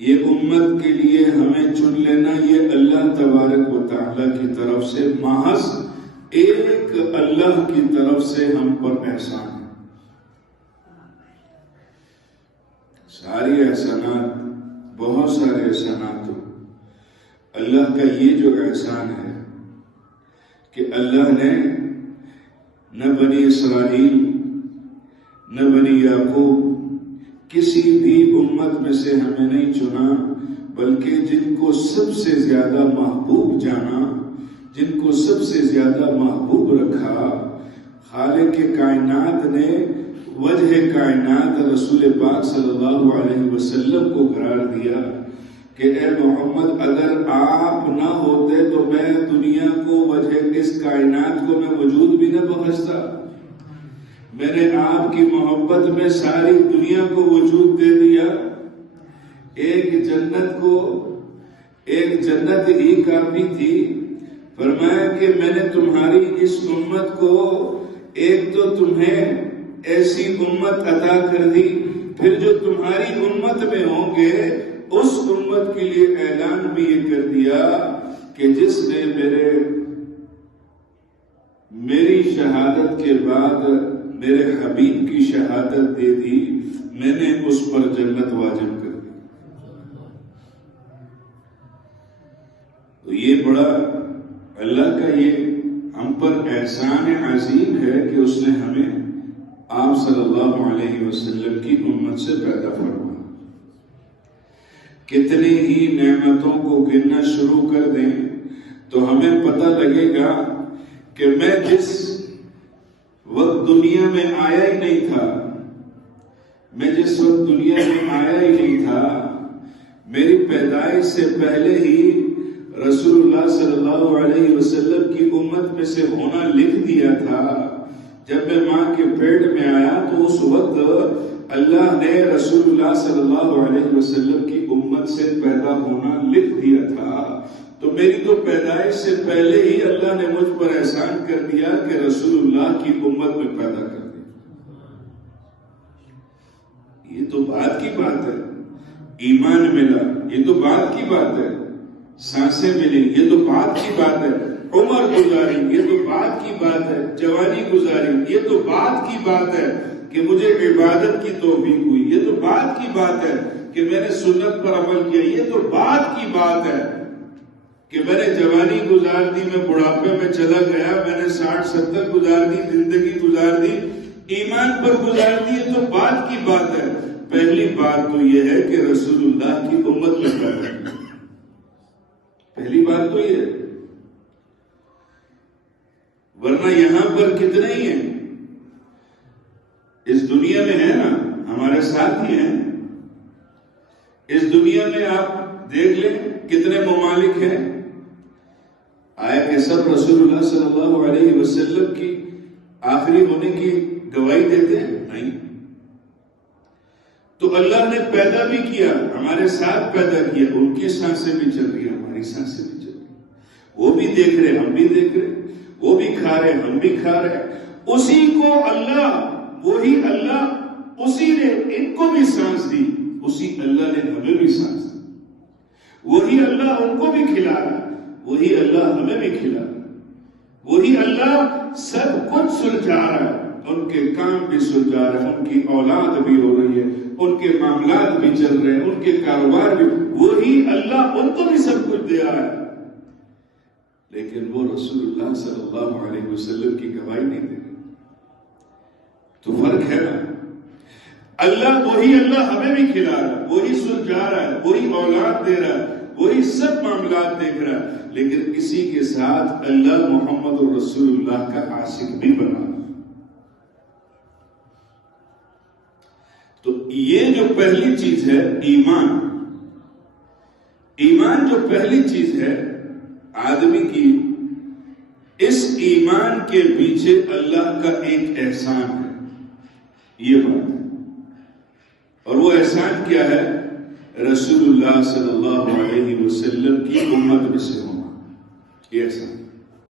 یہ امت کے لیے ہمیں چن لینا یہ اللہ تبارک و تعالی کی طرف سے محض ایک اللہ کی طرف سے ہم پر احسان ہے. ساری احسانات، بہت سارے احسانات ہو، اللہ کا یہ جو احسان ہے کہ اللہ نے نہ بنی اسرائیل نہ بنی یعقوب کسی بھی امت میں سے ہمیں نہیں چنا، بلکہ جن کو سب سے زیادہ محبوب جانا، جن کو سب سے زیادہ محبوب رکھا، خالق کائنات نے وجہ کائنات رسول پاک صلی اللہ علیہ وسلم کو قرار دیا کہ اے محمد اگر آپ نہ ہوتے تو میں دنیا کو، وجہ اس کائنات کو میں وجود بھی نہ بخشتا. میں نے آپ کی محبت میں ساری دنیا کو وجود دے دیا. ایک جنت ہی کافی تھی. فرمایا کہ میں نے تمہاری اس امت کو ایک تو تمہیں ایسی امت عطا کر دی، پھر جو تمہاری امت میں ہوں گے اس امت کے لیے اعلان بھی یہ کر دیا کہ جس نے میری شہادت کے بعد میرے حبیب کی شہادت دے دی، میں نے اس پر جنت واجب کر دی. تو یہ بڑا اللہ کا یہ ہم پر احسان عظیم ہے کہ اس نے ہمیں آپ صلی اللہ علیہ وسلم کی امت سے پیدا فرمایا. کتنی ہی نعمتوں کو گننا شروع کر دیں تو ہمیں پتہ لگے گا کہ میں جس وقت دنیا میں آیا ہی نہیں تھا، میری پیدائش سے پہلے ہی رسول اللہ صلی اللہ علیہ وسلم کی امت میں سے ہونا لکھ دیا تھا. جب میں ماں کے پیٹ میں آیا تو اس وقت اللہ نے رسول اللہ صلی اللہ علیہ وسلم کی امت سے پیدا ہونا لکھ دیا تھا. تو میری تو پیدائش سے پہلے ہی اللہ نے مجھ پر احسان کر دیا کہ رسول اللہ کی امت میں پیدا کر دیا. یہ تو بات کی بات ہے. ایمان ملا، یہ تو بات کی بات ہے. سانسیں ملی، یہ تو بات کی بات ہے. عمر گزاری، یہ تو بات کی بات ہے. جوانی گزاری، یہ تو بات کی بات ہے. کہ مجھے عبادت کی توفیق ہوئی، یہ تو بات کی بات ہے. کہ میں نے سنت پر عمل کیا، یہ تو بات کی بات ہے. کہ میں نے جوانی گزار دی، میں بڑھاپے میں چلا گیا، میں نے 60-70 گزار دی، زندگی گزار دی، ایمان پر گزار دی، یہ تو بات کی بات ہے. پہلی بات تو یہ ہے کہ رسول اللہ کی امت میں پیدا کی. پہلی بات تو یہ ہے. ورنہ یہاں پر کتنے ہی ہیں اس دنیا میں، ہے نا، ہمارے ساتھ ہی ہیں. اس دنیا میں آپ دیکھ لیں کتنے ممالک ہیں. آیا کہ سب رسول اللہ صلی اللہ علیہ وسلم کی آخری ہونے کی گواہی دیتے ہیں؟ نہیں. تو اللہ نے پیدا بھی کیا، ہمارے ساتھ پیدا کیا. ان کی سانسیں بھی چل رہی ہیں، ہماری سانسیں بھی چل رہی ہیں. وہ بھی دیکھ رہے، ہم بھی دیکھ رہے. وہ بھی کھا رہے، ہم بھی کھا رہے. اسی کو اللہ، وہی اللہ، اسی نے ان کو بھی سانس دی، اسی اللہ نے ہمیں بھی سانس دی. وہی اللہ ان کو بھی کھلا رہا، وہی اللہ ہمیں بھی کھلا رہا. وہی اللہ سب کچھ سلجھا رہا ہے. ان کے کام بھی سلجھا رہے ہیں، ان کی اولاد بھی ہو رہی ہے، ان کے معاملات بھی چل رہے ہیں، ان کے کاروبار بھی. وہی اللہ ان کو بھی سب کچھ دے رہا ہے. لیکن وہ رسول اللہ صلی اللہ علیہ وسلم کی گواہی نہیں دے رہے. تو فرق ہے نا. اللہ وہی اللہ ہمیں بھی کھلا رہا ہے، وہی سلجھا رہا ہے، وہی اولاد دے رہا ہے، وہی سب معاملات دیکھ رہا ہے. لیکن اسی کے ساتھ اللہ محمد رسول اللہ کا عاشق بھی بنا رہا ہے. تو یہ جو پہلی چیز ہے ایمان، ایمان جو پہلی چیز ہے آدمی کی، اس ایمان کے پیچھے اللہ کا ایک احسان ہے. یہ بات ہے. اور وہ احسان کیا ہے؟ رسول اللہ صلی اللہ علیہ وسلم کی امت میں سے ہونا. یہ احسان.